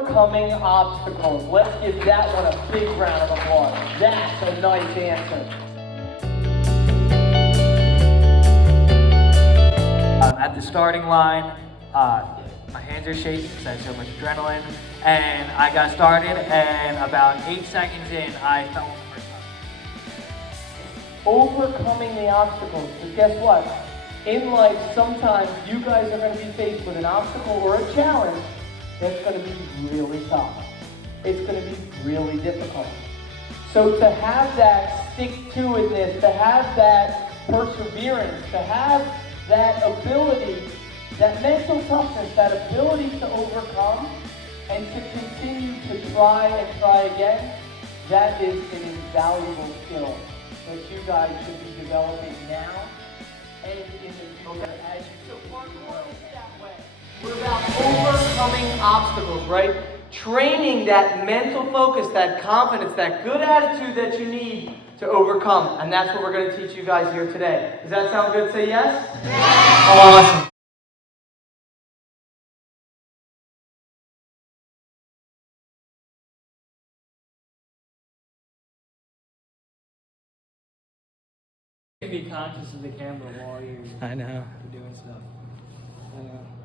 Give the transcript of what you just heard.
overcoming obstacles. Let's give that one a big round of applause. That's a nice answer. At the starting line, my hands are shaking because I had so much adrenaline, and I got started, and about 8 seconds in, I fell on the first time. Overcoming the obstacles, because guess what? In life, sometimes you guys are going to be faced with an obstacle or a challenge that's going to be really tough. It's going to be really difficult. So to have that stick-to-itness, to have that perseverance, to have that ability, that mental toughness, that ability to overcome and to continue to try and try again, that is an invaluable skill that you guys should be developing now and in the future as you so parkour is that way. We're about overcoming obstacles, right? Training that mental focus, that confidence, that good attitude that you need to overcome. And that's what we're going to teach you guys here today. Does that sound good? Say yes? Yes. Awesome. Be conscious of the camera while you're I know. doing stuff. I know.